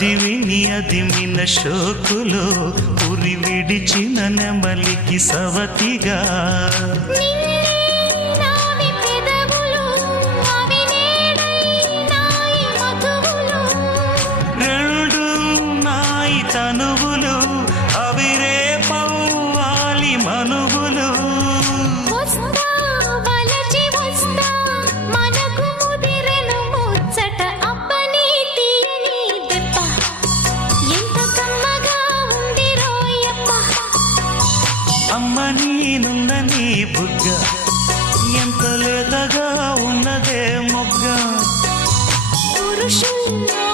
అది విని అదిమిన షోకులో ఉరి విడిచిన నెమలికి సవతిగా రెండు నాయి తనువులు అవి రేపవ్వాలి మనువులు అమ్మ నేనున్న నీ బుగ్గ ఎంత లేతగా ఉన్నదే మొగ్గ పురుషుల్లో